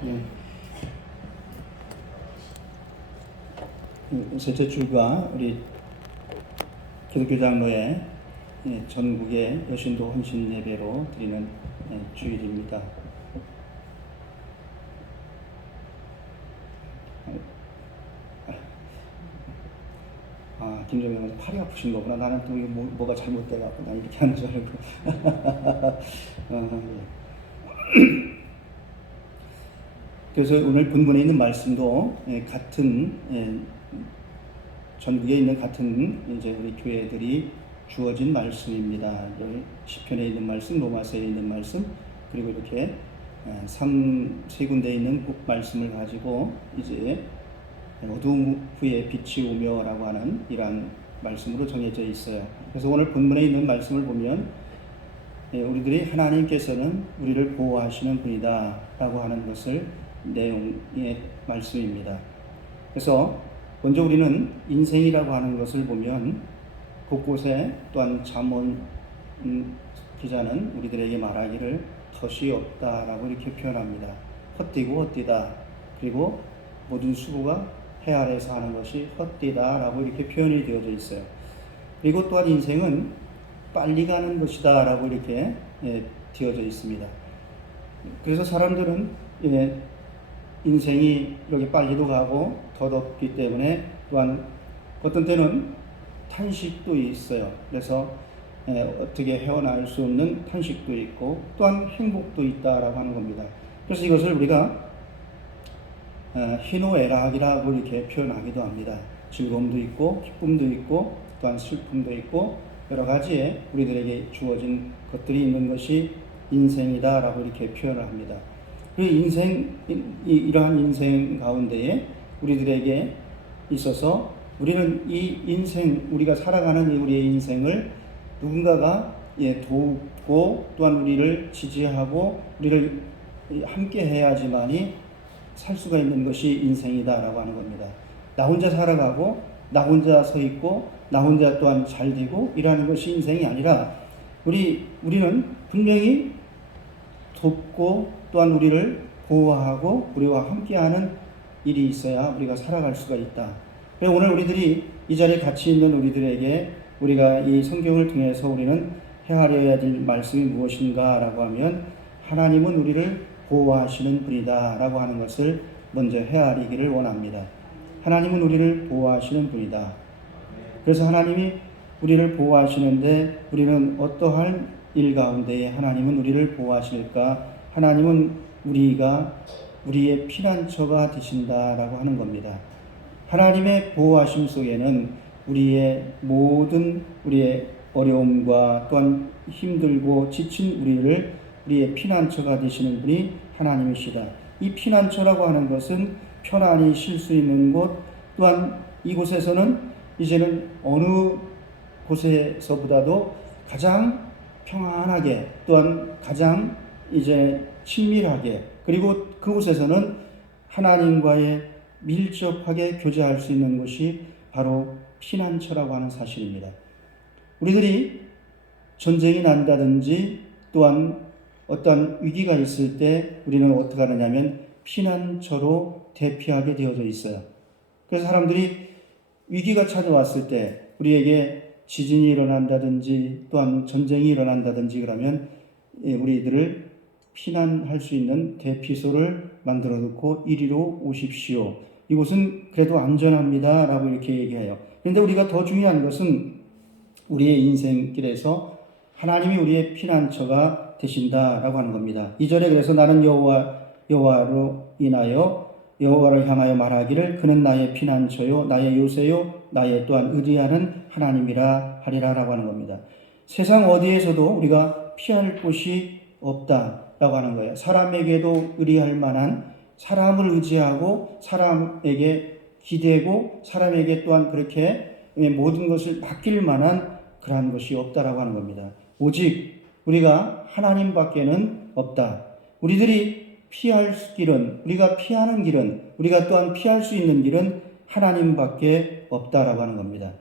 네. 셋째 주가 우리 기독교 장로회 전국의 여신도 헌신 예배로 드리는 주일입니다. 김정현 팔이 아프신 거구나. 나는 또 이게 뭐가 잘못돼갖고 나 이렇게 하는 줄 알고. 그래서 오늘 본문에 있는 말씀도 같은 전국에 있는 같은 이제 우리 교회들이 주어진 말씀입니다. 시편에 있는 말씀, 로마서에 있는 말씀, 그리고 이렇게 세 군데에 있는 말씀을 가지고 이제 어두움 후에 빛이 오며라고 하는 이러한 말씀으로 정해져 있어요. 그래서 오늘 본문에 있는 말씀을 보면 우리들이 하나님께서는 우리를 보호하시는 분이다 라고 하는 것을 내용의 말씀입니다. 그래서 먼저 우리는 인생이라고 하는 것을 보면 곳곳에 또한 잠언 기자는 우리들에게 말하기를 덫이 없다라고 이렇게 표현합니다. 헛되고 헛되다. 그리고 모든 수고가 해 아래에서 하는 것이 헛되다라고 이렇게 표현이 되어져 있어요. 그리고 또한 인생은 빨리 가는 것이다 라고 이렇게 되어져 있습니다. 그래서 사람들은 인생이 이렇게 빨리도 가고 더덥기 때문에 또한 어떤 때는 탄식도 있어요. 그래서 어떻게 헤어나올 수 없는 탄식도 있고 또한 행복도 있다라고 하는 겁니다. 그래서 이것을 우리가 희노애락이라고 이렇게 표현하기도 합니다. 즐거움도 있고 기쁨도 있고 또한 슬픔도 있고 여러 가지의 우리들에게 주어진 것들이 있는 것이 인생이다라고 이렇게 표현을 합니다. 그 이러한 인생 가운데에 우리들에게 있어서 우리는 이 인생, 우리가 살아가는 우리의 인생을 누군가가 돕고 또한 우리를 지지하고 우리를 함께 해야지만이 살 수가 있는 것이 인생이다라고 하는 겁니다. 나 혼자 살아가고 나 혼자 서 있고 나 혼자 또한 잘 되고 이러는 것이 인생이 아니라 우리는 분명히 돕고 또한 우리를 보호하고 우리와 함께하는 일이 있어야 우리가 살아갈 수가 있다. 그래서 오늘 우리들이 이 자리에 같이 있는 우리들에게 우리가 이 성경을 통해서 우리는 헤아려야 될 말씀이 무엇인가 라고 하면 하나님은 우리를 보호하시는 분이다 라고 하는 것을 먼저 헤아리기를 원합니다. 하나님은 우리를 보호하시는 분이다. 그래서 하나님이 우리를 보호하시는데 우리는 어떠한 일 가운데에 하나님은 우리를 보호하실까? 하나님은 우리의 피난처가 되신다라고 하는 겁니다. 하나님의 보호하심 속에는 우리의 어려움과 또한 힘들고 지친 우리의 피난처가 되시는 분이 하나님이시다. 이 피난처라고 하는 것은 편안히 쉴 수 있는 곳, 또한 이곳에서는 이제는 어느 곳에서보다도 가장 평안하게 또한 가장 이제 친밀하게 그리고 그곳에서는 하나님과의 밀접하게 교제할 수 있는 곳이 바로 피난처라고 하는 사실입니다. 우리들이 전쟁이 난다든지 또한 어떤 위기가 있을 때 우리는 어떻게 하느냐면 피난처로 대피하게 되어져 있어요. 그래서 사람들이 위기가 찾아왔을 때 우리에게 지진이 일어난다든지 또한 전쟁이 일어난다든지 그러면 우리들을 피난할 수 있는 대피소를 만들어 놓고 이리로 오십시오. 이곳은 그래도 안전합니다 라고 이렇게 얘기해요. 그런데 우리가 더 중요한 것은 우리의 인생길에서 하나님이 우리의 피난처가 되신다라고 하는 겁니다. 2절에 그래서 나는 여호와로 인하여 여호와를 향하여 말하기를 그는 나의 피난처요 나의 요새요 나의 또한 의리하는 하나님이라 하리라라고 하는 겁니다. 세상 어디에서도 우리가 피할 곳이 없다라고 하는 거예요. 사람에게도 의리할 만한 사람을 의지하고 사람에게 기대고 사람에게 또한 그렇게 모든 것을 맡길 만한 그러한 것이 없다라고 하는 겁니다. 오직 우리가 하나님밖에는 없다. 우리들이 피할 길은 우리가 피하는 길은 우리가 또한 피할 수 있는 길은 하나님밖에 없다라고 하는 겁니다.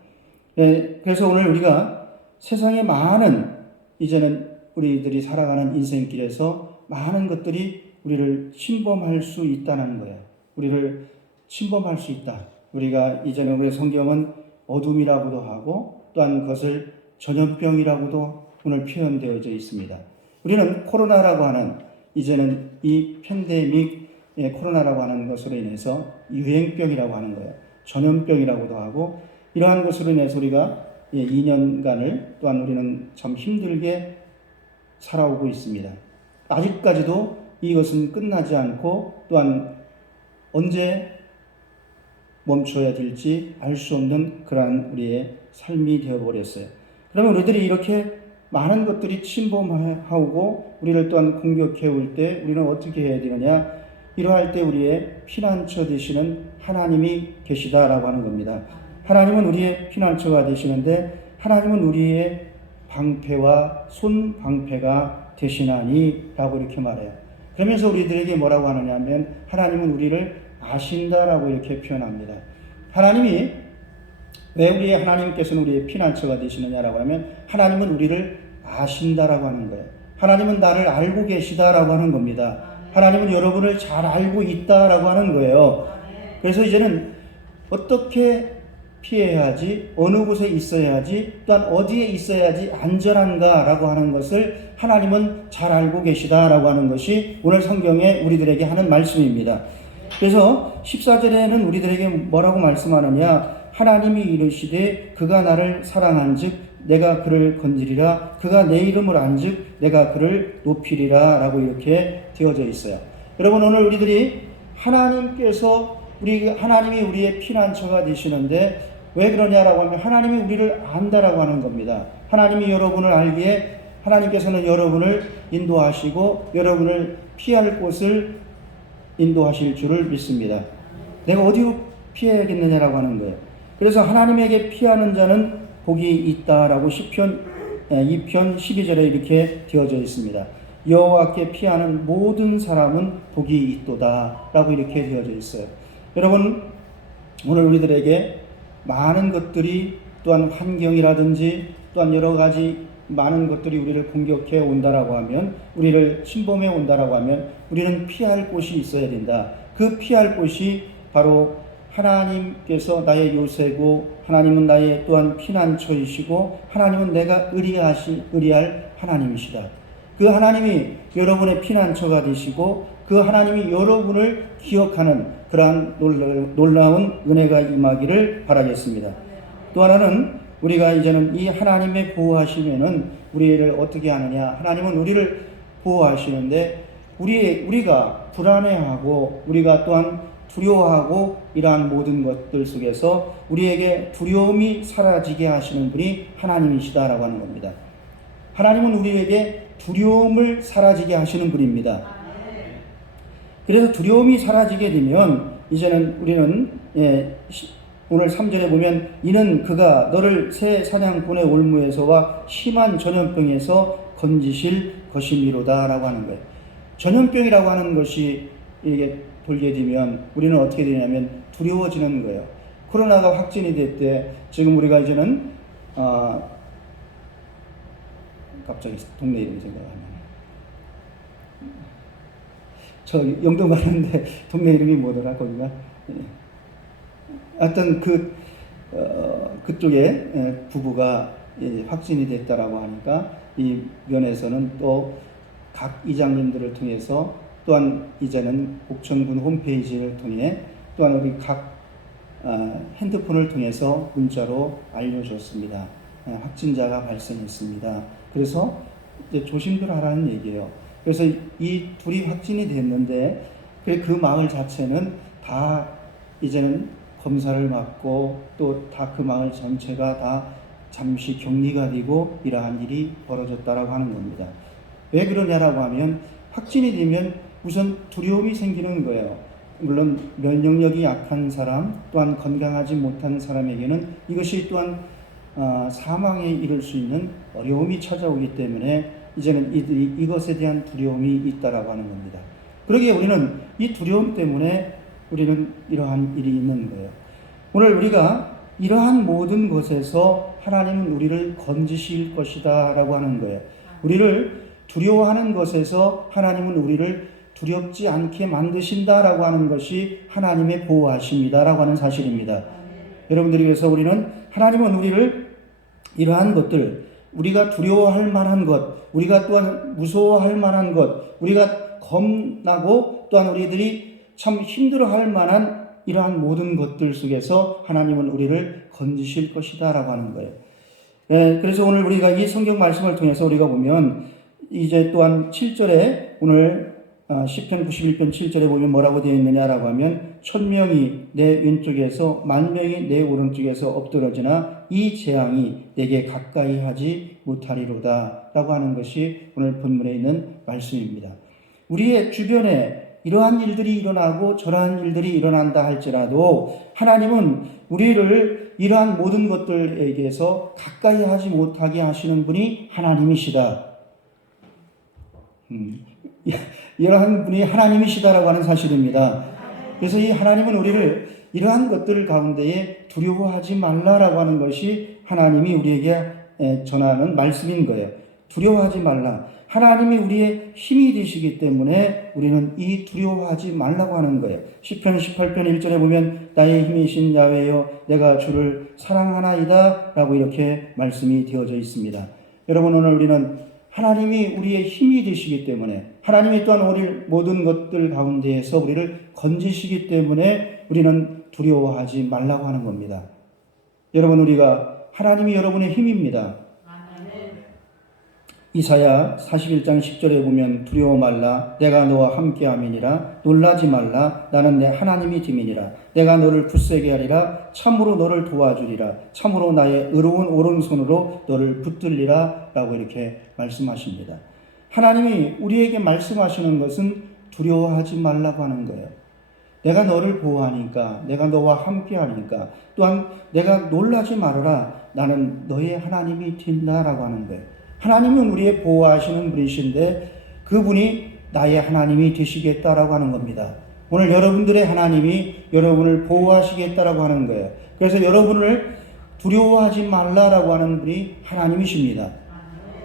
그래서 오늘 우리가 세상에 많은 이제는 우리들이 살아가는 인생길에서 많은 것들이 우리를 침범할 수 있다는 거예요. 우리를 침범할 수 있다. 우리가 이제는 우리 성경은 어둠이라고도 하고 또한 그것을 전염병이라고도 오늘 표현되어져 있습니다. 우리는 코로나라고 하는 이제는 이 팬데믹 코로나라고 하는 것으로 인해서 유행병이라고 하는 거예요. 전염병이라고도 하고 이러한 것으로 인해서 우리가 2년간을 또한 우리는 참 힘들게 살아오고 있습니다. 아직까지도 이것은 끝나지 않고 또한 언제 멈춰야 될지 알 수 없는 그러한 우리의 삶이 되어버렸어요. 그러면 우리들이 이렇게 많은 것들이 침범하고 우리를 또한 공격해 올 때 우리는 어떻게 해야 되느냐? 이러할 때 우리의 피난처 되시는 하나님이 계시다라고 하는 겁니다. 하나님은 우리의 피난처가 되시는데 하나님은 우리의 방패와 손방패가 되시나니 라고 이렇게 말해요. 그러면서 우리들에게 뭐라고 하느냐 하면 하나님은 우리를 아신다라고 이렇게 표현합니다. 하나님이 왜 우리의 하나님께서는 우리의 피난처가 되시느냐라고 하면 하나님은 우리를 아신다라고 하는 거예요. 하나님은 나를 알고 계시다라고 하는 겁니다. 하나님은 여러분을 잘 알고 있다라고 하는 거예요. 그래서 이제는 어떻게 피해야지, 어느 곳에 있어야지, 또한 어디에 있어야지 안전한가라고 하는 것을 하나님은 잘 알고 계시다라고 하는 것이 오늘 성경에 우리들에게 하는 말씀입니다. 그래서 14절에는 우리들에게 뭐라고 말씀하느냐? 하나님이 이르시되 그가 나를 사랑한즉 내가 그를 건지리라. 그가 내 이름을 안즉 내가 그를 높이리라 라고 이렇게 되어져 있어요. 여러분, 오늘 우리들이 하나님이 우리의 피난처가 되시는데 왜 그러냐라고 하면 하나님이 우리를 안다라고 하는 겁니다. 하나님이 여러분을 알기에 하나님께서는 여러분을 인도하시고 여러분을 피할 곳을 인도하실 줄을 믿습니다. 내가 어디로 피해야겠느냐라고 하는 거예요. 그래서 하나님에게 피하는 자는 복이 있다라고 시편 2편 12절에 이렇게 되어져 있습니다. 여호와께 피하는 모든 사람은 복이 있도다라고 이렇게 되어져 있어요. 여러분, 오늘 우리들에게 많은 것들이 또한 환경이라든지 또한 여러 가지 많은 것들이 우리를 공격해 온다라고 하면, 우리를 침범해 온다라고 하면 우리는 피할 곳이 있어야 된다. 그 피할 곳이 바로 하나님께서 나의 요새고 하나님은 나의 또한 피난처이시고 하나님은 내가 의리할 하나님이시다. 그 하나님이 여러분의 피난처가 되시고 그 하나님이 여러분을 기억하는 그러한 놀라운 은혜가 임하기를 바라겠습니다. 또 하나는 우리가 이제는 이 하나님의 보호하시면은 우리를 어떻게 하느냐? 하나님은 우리를 보호하시는데 우리가 불안해하고 우리가 또한 두려워하고 이러한 모든 것들 속에서 우리에게 두려움이 사라지게 하시는 분이 하나님이시다라고 하는 겁니다. 하나님은 우리에게 두려움을 사라지게 하시는 분입니다. 그래서 두려움이 사라지게 되면 이제는 우리는 오늘 3절에 보면 이는 그가 너를 새 사냥꾼의 올무에서와 심한 전염병에서 건지실 것이미로다 라고 하는 거예요. 전염병이라고 하는 것이 이게 돌게 되면 우리는 어떻게 되냐면 두려워지는 거예요. 코로나가 확진이 됐대. 지금 우리가 이제는 갑자기 동네 이름이 생각나네. 저 영동 가는데 동네 이름이 뭐더라 거기가? 하여튼 그쪽에 부부가 확진이 됐다라고 하니까 이 면에서는 또 각 이장님들을 통해서 또한 이제는 옥천군 홈페이지를 통해 또한 우리 각 핸드폰을 통해서 문자로 알려줬습니다. 확진자가 발생했습니다. 그래서 이제 조심들 하라는 얘기예요. 그래서 이 둘이 확진이 됐는데 그 마을 자체는 다 이제는 검사를 받고 또 다 그 마을 전체가 다 잠시 격리가 되고 이러한 일이 벌어졌다라고 하는 겁니다. 왜 그러냐라고 하면 확진이 되면 우선 두려움이 생기는 거예요. 물론 면역력이 약한 사람 또한 건강하지 못한 사람에게는 이것이 또한 사망에 이를 수 있는 어려움이 찾아오기 때문에 이제는 이것에 대한 두려움이 있다라고 하는 겁니다. 그러기에 우리는 이 두려움 때문에 우리는 이러한 일이 있는 거예요. 오늘 우리가 이러한 모든 것에서 하나님은 우리를 건지실 것이다 라고 하는 거예요. 우리를 두려워하는 것에서 하나님은 우리를 두렵지 않게 만드신다라고 하는 것이 하나님의 보호하심이다라고 하는 사실입니다. 여러분들이 그래서 하나님은 우리를 이러한 것들, 우리가 두려워할 만한 것, 우리가 또한 무서워할 만한 것, 우리가 겁나고 또한 우리들이 참 힘들어할 만한 이러한 모든 것들 속에서 하나님은 우리를 건지실 것이다 라고 하는 거예요. 그래서 오늘 우리가 이 성경 말씀을 통해서 우리가 보면 이제 또한 7절에 오늘 시편 91편 7절에 보면 뭐라고 되어 있느냐라고 하면 1000명이 내 왼쪽에서 10,000명이 내 오른쪽에서 엎드러지나 이 재앙이 내게 가까이 하지 못하리로다 라고 하는 것이 오늘 본문에 있는 말씀입니다. 우리의 주변에 이러한 일들이 일어나고 저러한 일들이 일어난다 할지라도 하나님은 우리를 이러한 모든 것들에게서 가까이 하지 못하게 하시는 분이 하나님이시다. 이러한 분이 하나님이시다라고 하는 사실입니다. 그래서 이 하나님은 우리를 이러한 것들 가운데에 두려워하지 말라라고 하는 것이 하나님이 우리에게 전하는 말씀인 거예요. 두려워하지 말라. 하나님이 우리의 힘이 되시기 때문에 우리는 이 두려워하지 말라고 하는 거예요. 시편 18편 1절에 보면 나의 힘이신 야훼여 내가 주를 사랑하나이다 라고 이렇게 말씀이 되어져 있습니다. 여러분, 오늘 우리는 하나님이 우리의 힘이 되시기 때문에, 하나님이 또한 우리 모든 것들 가운데에서 우리를 건지시기 때문에 우리는 두려워하지 말라고 하는 겁니다. 여러분, 우리가 하나님이 여러분의 힘입니다. 이사야 41장 10절에 보면 두려워 말라 내가 너와 함께함이니라 놀라지 말라 나는 내 하나님이 됨이니라 내가 너를 굳세게 하리라 참으로 너를 도와주리라 참으로 나의 의로운 오른손으로 너를 붙들리라 라고 이렇게 말씀하십니다. 하나님이 우리에게 말씀하시는 것은 두려워하지 말라고 하는 거예요. 내가 너를 보호하니까, 내가 너와 함께하니까, 또한 내가 놀라지 말아라 나는 너의 하나님이 된다라고 하는 거예요. 하나님은 우리의 보호하시는 분이신데 그분이 나의 하나님이 되시겠다라고 하는 겁니다. 오늘 여러분들의 하나님이 여러분을 보호하시겠다라고 하는 거예요. 그래서 여러분을 두려워하지 말라라고 하는 분이 하나님이십니다.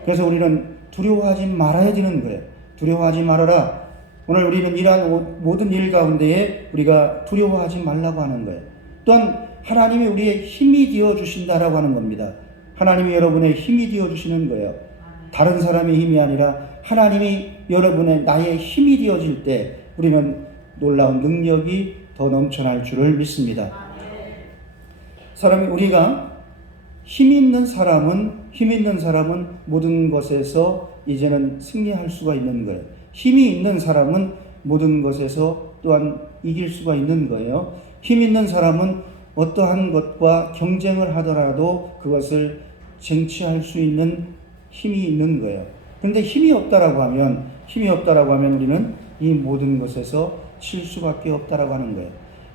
그래서 우리는 두려워하지 말아야 되는 거예요. 두려워하지 말아라. 오늘 우리는 이러한 모든 일 가운데에 우리가 두려워하지 말라고 하는 거예요. 또한 하나님이 우리의 힘이 되어 주신다라고 하는 겁니다. 하나님이 여러분의 힘이 되어주시는 거예요. 다른 사람의 힘이 아니라 하나님이 여러분의 나의 힘이 되어질 때 우리는 놀라운 능력이 더 넘쳐날 줄을 믿습니다. 우리가 힘 있는 사람은 모든 것에서 이제는 승리할 수가 있는 거예요. 힘이 있는 사람은 모든 것에서 또한 이길 수가 있는 거예요. 힘 있는 사람은 어떠한 것과 경쟁을 하더라도 그것을 쟁취할 수 있는 힘이 있는 거예요. 그런데 힘이 없다라고 하면 우리는 이 모든 것에서 질 수밖에 없다라고 하는 거예요.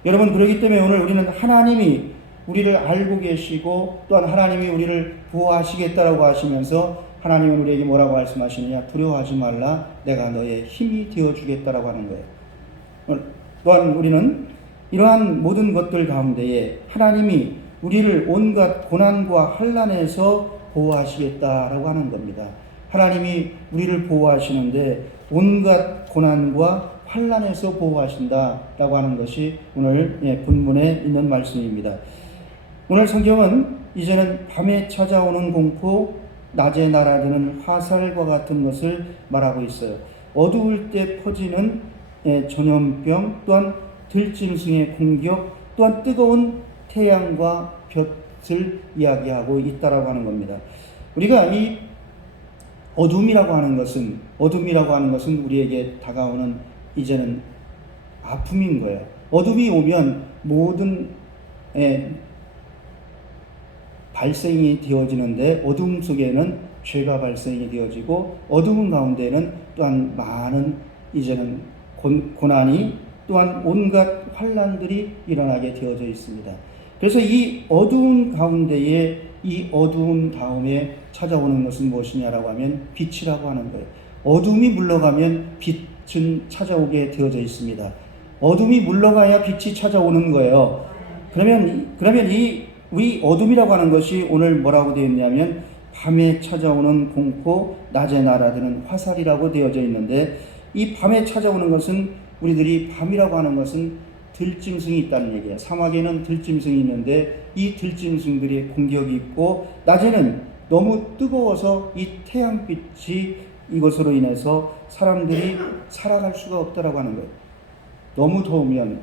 여러분, 그렇기 때문에 오늘 우리는 하나님이 우리를 알고 계시고 또한 하나님이 우리를 보호하시겠다라고 하시면서 하나님은 우리에게 뭐라고 말씀하시느냐? 두려워하지 말라. 내가 너의 힘이 되어주겠다라고 하는 거예요. 또한 우리는 이러한 모든 것들 가운데에 하나님이 우리를 온갖 고난과 환난에서 보호하시겠다라고 하는 겁니다. 하나님이 우리를 보호하시는데 온갖 고난과 환난에서 보호하신다라고 하는 것이 오늘 본문에 있는 말씀입니다. 오늘 성경은 이제는 밤에 찾아오는 공포, 낮에 날아드는 화살과 같은 것을 말하고 있어요. 어두울 때 퍼지는 전염병, 또한 들짐승의 공격, 또한 뜨거운 태양과 볕을 이야기하고 있다라고 하는 겁니다. 우리가 이 어둠이라고 하는 것은 우리에게 다가오는 이제는 아픔인 거예요. 어둠이 오면 모든 발생이 되어지는데 어둠 속에는 죄가 발생이 되어지고 어둠 가운데는 또한 많은 이제는 고난이 또한 온갖 환난들이 일어나게 되어져 있습니다. 그래서 이 어두운 가운데에 이 어두운 다음에 찾아오는 것은 무엇이냐라고 하면 빛이라고 하는 거예요. 어둠이 물러가면 빛은 찾아오게 되어져 있습니다. 어둠이 물러가야 빛이 찾아오는 거예요. 그러면 이 어둠이라고 하는 것이 오늘 뭐라고 되어 있냐면 밤에 찾아오는 공포, 낮에 날아드는 화살이라고 되어져 있는데 이 밤에 찾아오는 것은 우리들이 밤이라고 하는 것은 들짐승이 있다는 얘기예요. 사막에는 들짐승이 있는데 이 들짐승들이 공격이 있고 낮에는 너무 뜨거워서 이 태양빛이 이것으로 인해서 사람들이 살아갈 수가 없다라고 하는 거예요. 너무 더우면,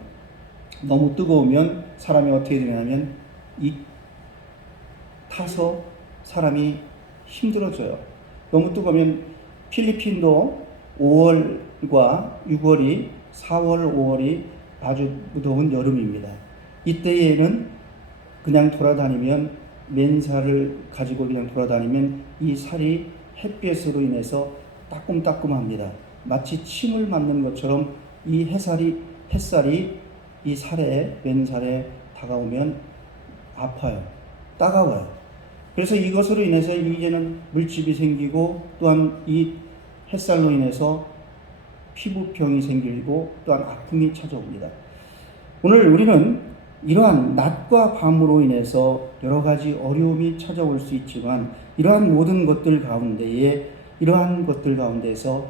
너무 뜨거우면 사람이 어떻게 되냐면 이 타서 사람이 힘들어져요. 너무 뜨거우면 필리핀도 5월과 6월이 4월, 5월이 아주 무더운 여름입니다. 이때에는 그냥 돌아다니면 맨살을 가지고 그냥 돌아다니면 이 살이 햇볕으로 인해서 따끔따끔합니다. 마치 침을 맞는 것처럼 이 햇살이 이 살에, 맨살에 다가오면 아파요. 따가워요. 그래서 이것으로 인해서 이제는 물집이 생기고 또한 이 햇살로 인해서 피부병이 생기고 또한 아픔이 찾아옵니다. 오늘 우리는 이러한 낮과 밤으로 인해서 여러 가지 어려움이 찾아올 수 있지만 이러한 모든 것들 가운데에서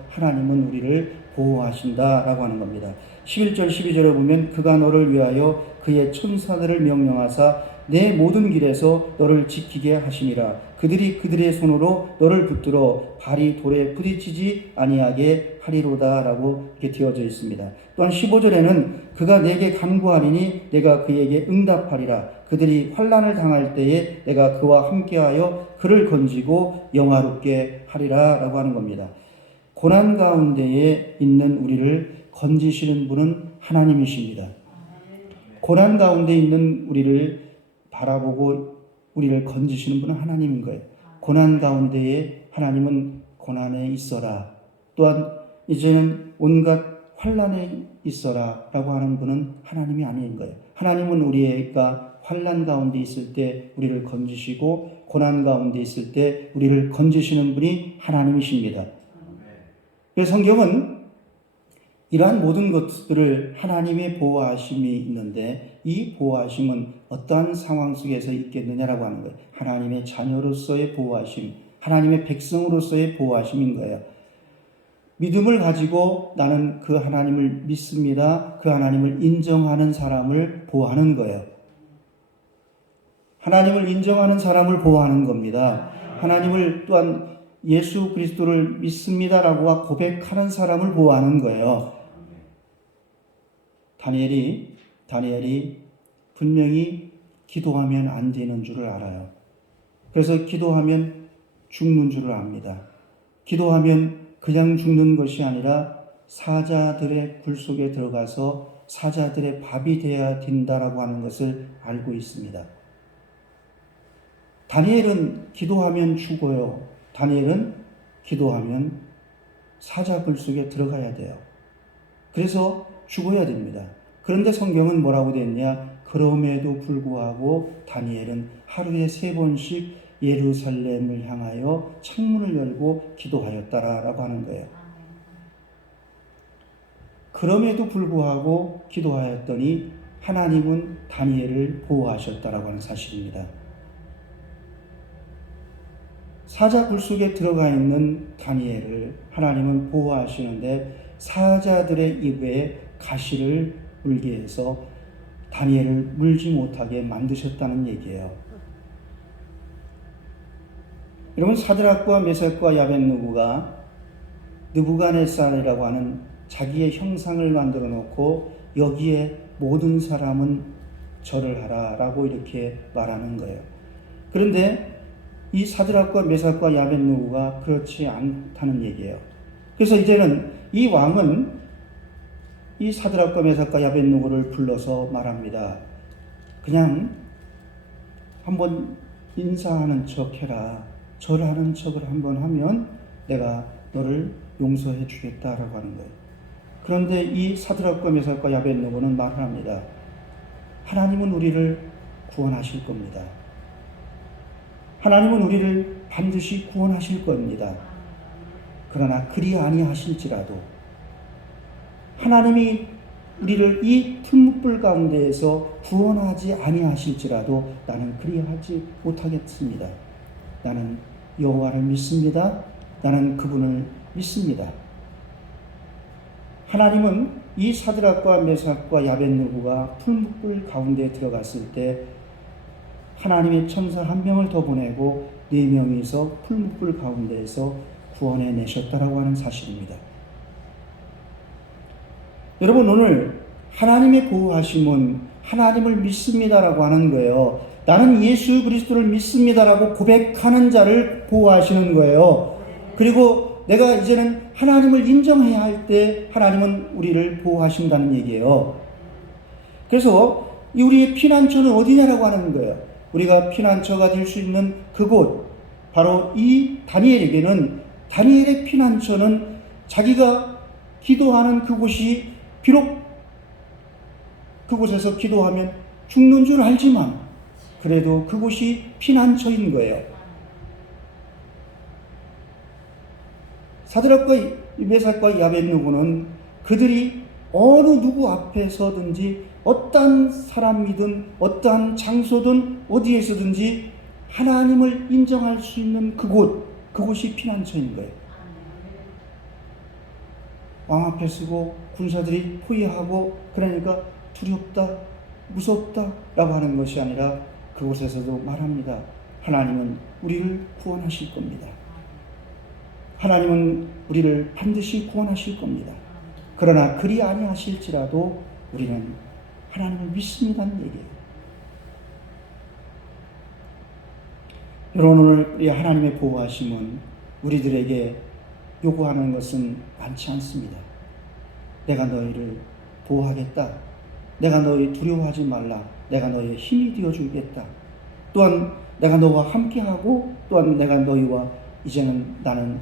하나님은 우리를 보호하신다라고 하는 겁니다. 11절 12절에 보면 그가 너를 위하여 그의 천사들을 명령하사 내 모든 길에서 너를 지키게 하심이라. 그들이 그들의 손으로 너를 붙들어 발이 돌에 부딪히지 아니하게 하리로다 라고 이렇게 되어져 있습니다. 또한 15절에는 그가 내게 간구하리니 내가 그에게 응답하리라. 그들이 환난을 당할 때에 내가 그와 함께하여 그를 건지고 영화롭게 하리라 라고 하는 겁니다. 고난 가운데에 있는 우리를 건지시는 분은 하나님이십니다. 고난 가운데 있는 우리를 바라보고 우리를 건지시는 분은 하나님인 거예요. 고난 가운데에 하나님은 고난에 있어라. 또한 이제는 온갖 환난에 있어라 라고 하는 분은 하나님이 아닌 거예요. 하나님은 우리가 환난 가운데 있을 때 우리를 건지시고 고난 가운데 있을 때 우리를 건지시는 분이 하나님이십니다. 그래서 성경은 이러한 모든 것들을 하나님의 보호하심이 있는데 이 보호하심은 어떠한 상황 속에서 있겠느냐라고 하는 거예요. 하나님의 자녀로서의 보호하심, 하나님의 백성으로서의 보호하심인 거예요. 믿음을 가지고 나는 그 하나님을 믿습니다. 그 하나님을 인정하는 사람을 보호하는 거예요. 하나님을 인정하는 사람을 보호하는 겁니다. 하나님을 또한 예수 그리스도를 믿습니다라고 고백하는 사람을 보호하는 거예요. 다니엘이 분명히 기도하면 안 되는 줄을 알아요. 그래서 기도하면 죽는 줄을 압니다. 기도하면 그냥 죽는 것이 아니라 사자들의 굴 속에 들어가서 사자들의 밥이 되어야 된다라고 하는 것을 알고 있습니다. 다니엘은 기도하면 죽어요. 다니엘은 기도하면 사자 굴 속에 들어가야 돼요. 그래서 죽어야 됩니다. 그런데 성경은 뭐라고 됐냐? 그럼에도 불구하고 다니엘은 하루에 3번씩 예루살렘을 향하여 창문을 열고 기도하였다라고 하는 거예요. 그럼에도 불구하고 기도하였더니 하나님은 다니엘을 보호하셨다라고 하는 사실입니다. 사자 굴 속에 들어가 있는 다니엘을 하나님은 보호하시는데 사자들의 입에 가시를 물게 해서 다니엘을 물지 못하게 만드셨다는 얘기예요. 여러분, 사드락과 메삭과 야벳느고가 느부갓네살이라고 하는 자기의 형상을 만들어 놓고 여기에 모든 사람은 절을 하라라고 이렇게 말하는 거예요. 그런데 이 사드락과 메삭과 야벳느고가 그렇지 않다는 얘기예요. 그래서 이제는 이 왕은 이 사드락과 메삭과 야벳느고를 불러서 말합니다. 그냥 한번 인사하는 척 해라. 절하는 척을 한번 하면 내가 너를 용서해 주겠다라고 하는 거예요. 그런데 이 사드락과 메삭과 야벳느고는 말을 합니다. 하나님은 우리를 구원하실 겁니다. 하나님은 우리를 반드시 구원하실 겁니다. 그러나 그리 아니하실지라도 하나님이 우리를 이 틈불 가운데에서 구원하지 아니하실지라도 나는 그리하지 못하겠습니다. 나는 여호와를 믿습니다. 나는 그분을 믿습니다. 하나님은 이 사드락과 메삭과 야벳느고가 풀무불 가운데 들어갔을 때 하나님의 천사 한 명을 더 보내고 4명이서 풀무불 가운데에서 구원해 내셨다라고 하는 사실입니다. 여러분, 오늘 하나님의 보호하심은 하나님을 믿습니다라고 하는 거예요. 나는 예수 그리스도를 믿습니다라고 고백하는 자를 보호하시는 거예요. 그리고 내가 이제는 하나님을 인정해야 할 때 하나님은 우리를 보호하신다는 얘기예요. 그래서 우리의 피난처는 어디냐라고 하는 거예요. 우리가 피난처가 될 수 있는 그곳, 바로 이 다니엘에게는, 다니엘의 피난처는 자기가 기도하는 그곳이, 비록 그곳에서 기도하면 죽는 줄 알지만 그래도 그곳이 피난처인 거예요. 사드락과 메삭과 야벳느고는 그들이 어느 누구 앞에 서든지 어떠한 사람이든 어떠한 장소든 어디에서든지 하나님을 인정할 수 있는 그곳이 피난처인 거예요. 왕 앞에 서고 군사들이 포위하고 그러니까 두렵다, 무섭다 라고 하는 것이 아니라 그곳에서도 말합니다. 하나님은 우리를 구원하실 겁니다. 하나님은 우리를 반드시 구원하실 겁니다. 그러나 그리 아니하실지라도 우리는 하나님을 믿습니다는 얘기예요. 여러분, 오늘 이 하나님의 보호하심은 우리들에게 요구하는 것은 많지 않습니다. 내가 너희를 보호하겠다. 내가 너희 두려워하지 말라. 내가 너희의 힘이 되어주겠다. 또한 내가 너와 함께하고 또한 내가 너희와 이제는 나는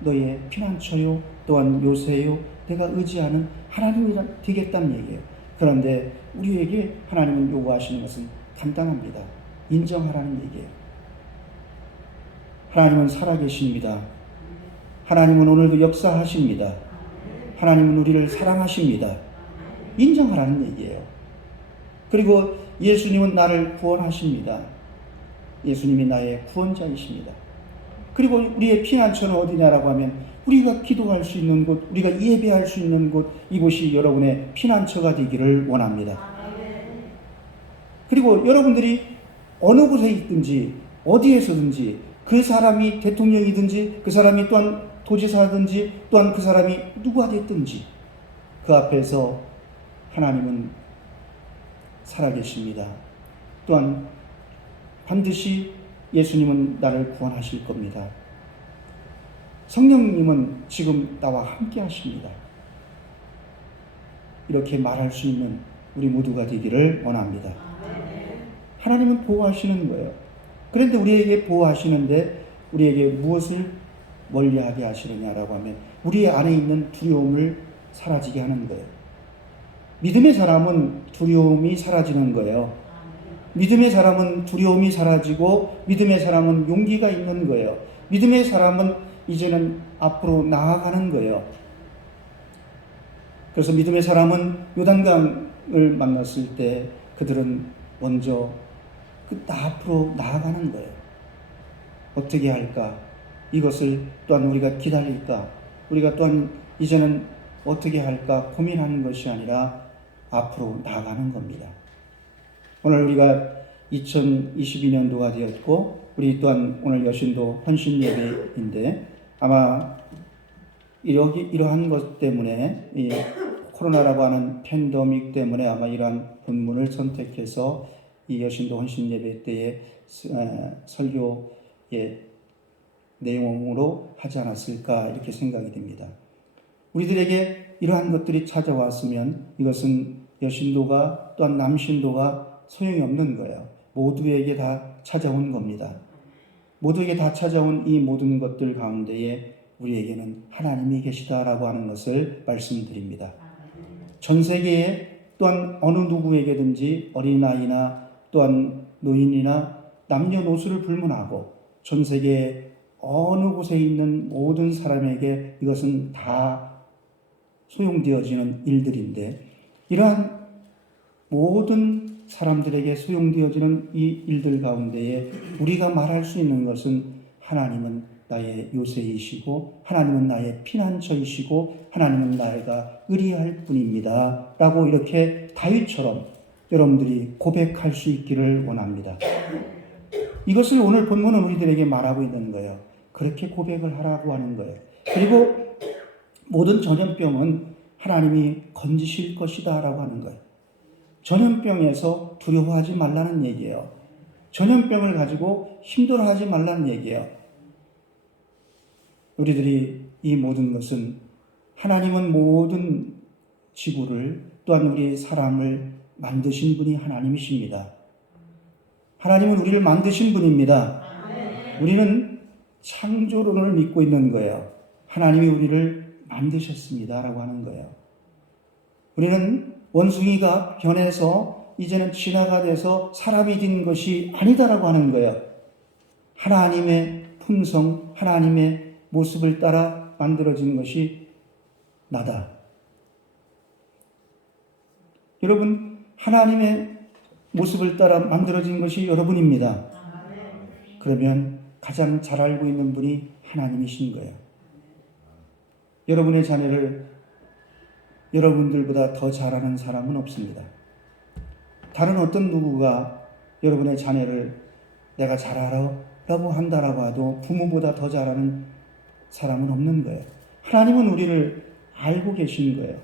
너희의 피난처요 또한 요새요 내가 의지하는 하나님이 되겠다는 얘기예요. 그런데 우리에게 하나님은 요구하시는 것은 간단합니다. 인정하라는 얘기예요. 하나님은 살아계십니다. 하나님은 오늘도 역사하십니다. 하나님은 우리를 사랑하십니다. 인정하라는 얘기예요. 그리고 예수님은 나를 구원하십니다. 예수님이 나의 구원자이십니다. 그리고 우리의 피난처는 어디냐라고 하면 우리가 기도할 수 있는 곳, 우리가 예배할 수 있는 곳, 이곳이 여러분의 피난처가 되기를 원합니다. 그리고 여러분들이 어느 곳에 있든지 어디에서든지 그 사람이 대통령이든지 그 사람이 또한 도지사든지 또한 그 사람이 누가 됐든지 그 앞에서 하나님은 살아계십니다. 또한 반드시 예수님은 나를 구원하실 겁니다. 성령님은 지금 나와 함께 하십니다. 이렇게 말할 수 있는 우리 모두가 되기를 원합니다. 하나님은 보호하시는 거예요. 그런데 우리에게 보호하시는데 우리에게 무엇을 멀리하게 하시느냐라고 하면 우리 안에 있는 두려움을 사라지게 하는 거예요. 믿음의 사람은 두려움이 사라지는 거예요. 믿음의 사람은 두려움이 사라지고 믿음의 사람은 용기가 있는 거예요. 믿음의 사람은 이제는 앞으로 나아가는 거예요. 그래서 믿음의 사람은 요단강을 만났을 때 그들은 먼저 앞으로 나아가는 거예요. 어떻게 할까? 이것을 또한 우리가 기다릴까? 우리가 또한 이제는 어떻게 할까 고민하는 것이 아니라 앞으로 나아가는 겁니다. 오늘 우리가 2022년도가 되었고 우리 또한 오늘 여신도 헌신 예배인데 아마 이러한 것 때문에 이 코로나라고 하는 팬데믹 때문에 아마 이러한 본문을 선택해서 이 여신도 헌신 예배 때에 설교의 내용으로 하지 않았을까 이렇게 생각이 됩니다. 우리들에게 이러한 것들이 찾아왔으면 이것은 여신도가 또한 남신도가 소용이 없는 거예요. 모두에게 다 찾아온 겁니다. 모두에게 다 찾아온 이 모든 것들 가운데에 우리에게는 하나님이 계시다라고 하는 것을 말씀드립니다. 전 세계에 또한 어느 누구에게든지 어린아이나 또한 노인이나 남녀노소를 불문하고 전 세계에 어느 곳에 있는 모든 사람에게 이것은 다 소용되어지는 일들인데 이러한 모든 사람들에게 소용되어지는 이 일들 가운데에 우리가 말할 수 있는 것은 하나님은 나의 요새이시고 하나님은 나의 피난처이시고 하나님은 나가 의리할 뿐입니다. 라고 이렇게 다윗처럼 여러분들이 고백할 수 있기를 원합니다. 이것을 오늘 본문은 우리들에게 말하고 있는 거예요. 그렇게 고백을 하라고 하는 거예요. 그리고 모든 전염병은 하나님이 건지실 것이다 라고 하는 거예요. 전염병에서 두려워하지 말라는 얘기예요. 전염병을 가지고 힘들어하지 말라는 얘기예요. 우리들이 이 모든 것은 하나님은 모든 지구를 또한 우리 사람을 만드신 분이 하나님이십니다. 하나님은 우리를 만드신 분입니다. 우리는 창조론을 믿고 있는 거예요. 하나님이 우리를 만드셨습니다 라고 하는 거예요. 우리는 원숭이가 변해서 이제는 진화가 돼서 사람이 된 것이 아니다라고 하는 거예요. 하나님의 품성, 하나님의 모습을 따라 만들어진 것이 나다. 여러분, 하나님의 모습을 따라 만들어진 것이 여러분입니다. 그러면 가장 잘 알고 있는 분이 하나님이신 거예요. 여러분의 자녀를 여러분들보다 더 잘 아는 사람은 없습니다. 다른 어떤 누구가 여러분의 자녀를 내가 잘 알아 라고 한다라고 해도 부모보다 더 잘 아는 사람은 없는 거예요. 하나님은 우리를 알고 계신 거예요.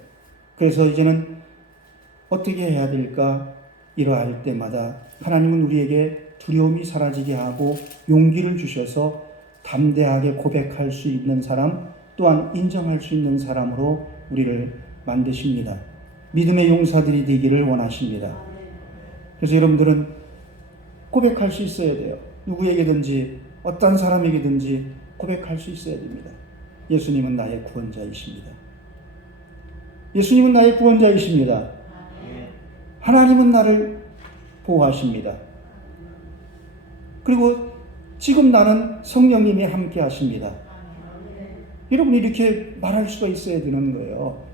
그래서 이제는 어떻게 해야 될까 이러할 때마다 하나님은 우리에게 두려움이 사라지게 하고 용기를 주셔서 담대하게 고백할 수 있는 사람 또한 인정할 수 있는 사람으로 우리를 만드십니다. 믿음의 용사들이 되기를 원하십니다. 그래서 여러분들은 고백할 수 있어야 돼요. 누구에게든지 어떤 사람에게든지 고백할 수 있어야 됩니다. 예수님은 나의 구원자이십니다. 예수님은 나의 구원자이십니다. 하나님은 나를 보호하십니다. 그리고 지금 나는 성령님이 함께 하십니다. 여러분이 이렇게 말할 수가 있어야 되는 거예요.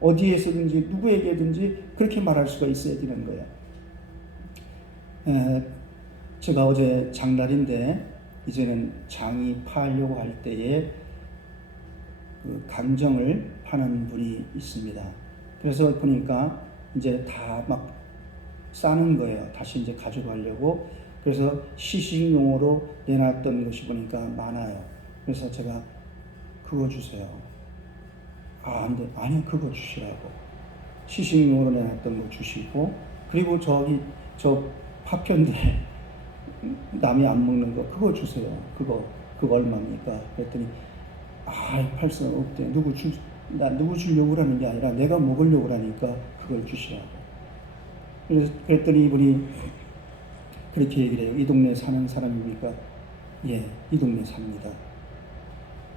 어디에서든지 누구에게든지 그렇게 말할 수가 있어야 되는 거예요. 제가 어제 장날인데 이제는 장이 파려고 할 때에 그 강정을 파는 분이 있습니다. 그래서 보니까 이제 다 막 싸는 거예요. 다시 이제 가져가려고. 그래서 시식용으로 내놨던 것이 보니까 많아요. 그래서 제가 그거 주세요. 안 돼. 아니, 그거 주시라고. 시식용으로 내놨던 거 주시고, 그리고 저 파편들, 남이 안 먹는 거, 그거 주세요. 그거 얼마입니까? 그랬더니, 팔 수 없대. 누구 주려고 하는 게 아니라 내가 먹으려고 하니까 그걸 주시라고. 그랬더니 이분이 그렇게 얘기를 해요. 이 동네에 사는 사람입니까? 예, 이 동네에 삽니다.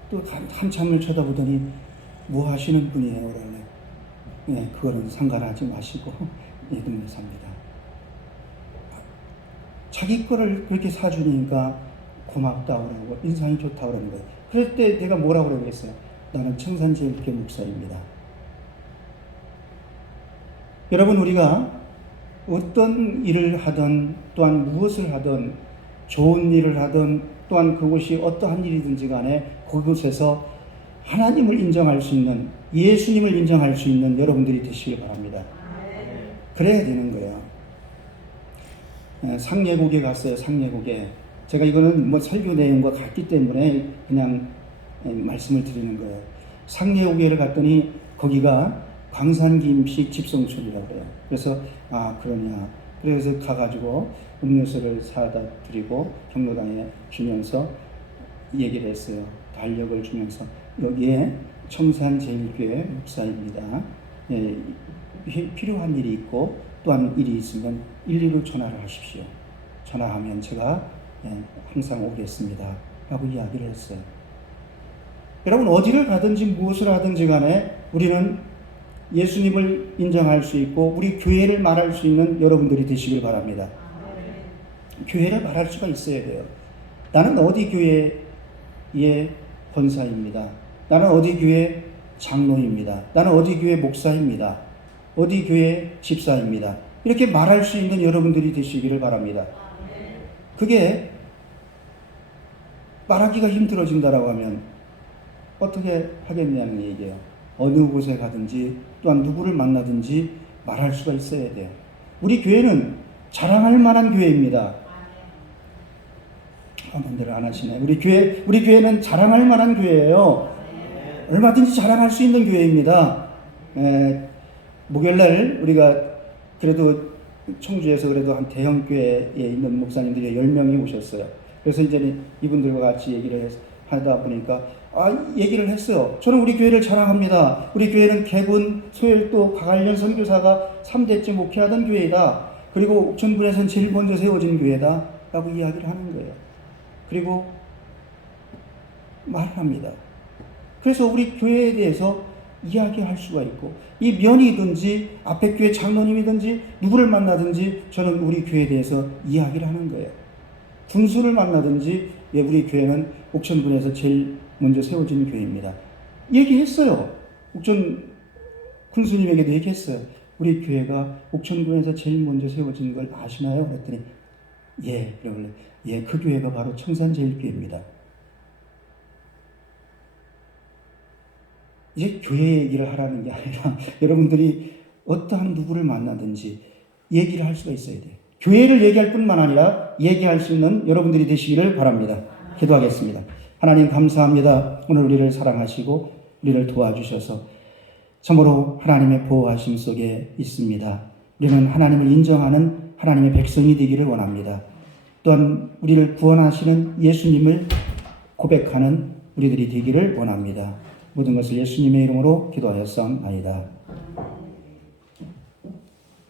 또 한참을 쳐다보더니 뭐 하시는 분이에요? 그러네. 예, 그거는 상관하지 마시고 이 동네에 삽니다. 자기 거를 그렇게 사주니까 고맙다고 그러고 인상이 좋다고 그러는 거예요. 그럴 때 내가 뭐라고 그러겠어요? 나는 청산제일교회 목사입니다. 여러분, 우리가 어떤 일을 하든 또한 무엇을 하든 좋은 일을 하든 또한 그것이 어떠한 일이든지 간에 그곳에서 하나님을 인정할 수 있는, 예수님을 인정할 수 있는 여러분들이 되시길 바랍니다. 그래야 되는 거예요. 상례국에 갔어요. 상례국에. 제가 이거는 뭐 설교 내용과 같기 때문에 그냥 말씀을 드리는 거예요. 상례국에를 갔더니 거기가 광산김씨 집성촌이라고 그래요. 그래서 그러냐. 그래서 가가지고 음료수를 사다 드리고 경로당에 주면서 얘기를 했어요. 달력을 주면서 여기에 청산제일교회 목사입니다. 예, 필요한 일이 있고 또한 일이 있으면 일일로 전화를 하십시오. 전화하면 제가 항상 오겠습니다. 라고 이야기를 했어요. 여러분, 어디를 가든지 무엇을 하든지 간에 우리는 예수님을 인정할 수 있고 우리 교회를 말할 수 있는 여러분들이 되시길 바랍니다. 교회를 말할 수가 있어야 돼요. 나는 어디 교회의 권사입니다. 나는 어디 교회 장로입니다. 나는 어디 교회 목사입니다. 어디 교회 집사입니다. 이렇게 말할 수 있는 여러분들이 되시기를 바랍니다. 그게 말하기가 힘들어진다라고 하면 어떻게 하겠냐는 얘기예요. 어느 곳에 가든지 또한 누구를 만나든지 말할 수가 있어야 돼요. 우리 교회는 자랑할 만한 교회입니다. 아멘들 안 하시네. 우리 교회는 자랑할 만한 교회예요. 얼마든지 자랑할 수 있는 교회입니다. 목요일날 우리가 그래도 청주에서 그래도 한 대형 교회에 있는 목사님들이 10명이 오셨어요. 그래서 이제 이분들과 같이 얘기를 하다 보니까 얘기를 했어요. 저는 우리 교회를 자랑합니다. 우리 교회는 개군, 소열도, 가관련 선교사가 3대째 목회하던 교회이다. 그리고 옥천군에서는 제일 먼저 세워진 교회다. 라고 이야기를 하는 거예요. 그리고 말을 합니다. 그래서 우리 교회에 대해서 이야기할 수가 있고, 이 면이든지 앞에 교회 장로님이든지 누구를 만나든지 저는 우리 교회에 대해서 이야기를 하는 거예요. 군수를 만나든지 우리 교회는 옥천군에서 제일 먼저 세워진 교회입니다. 얘기했어요. 옥천 군수님에게도 얘기했어요. 우리 교회가 옥천군에서 제일 먼저 세워진 걸 아시나요? 그랬더니 그 교회가 바로 청산제일교회입니다. 이제 교회 얘기를 하라는 게 아니라 여러분들이 어떠한 누구를 만나든지 얘기를 할 수가 있어야 돼요. 교회를 얘기할 뿐만 아니라 얘기할 수 있는 여러분들이 되시기를 바랍니다. 기도하겠습니다. 하나님 감사합니다. 오늘 우리를 사랑하시고 우리를 도와주셔서 참으로 하나님의 보호하심 속에 있습니다. 우리는 하나님을 인정하는 하나님의 백성이 되기를 원합니다. 또한 우리를 구원하시는 예수님을 고백하는 우리들이 되기를 원합니다. 모든 것을 예수님의 이름으로 기도하였사옵나이다.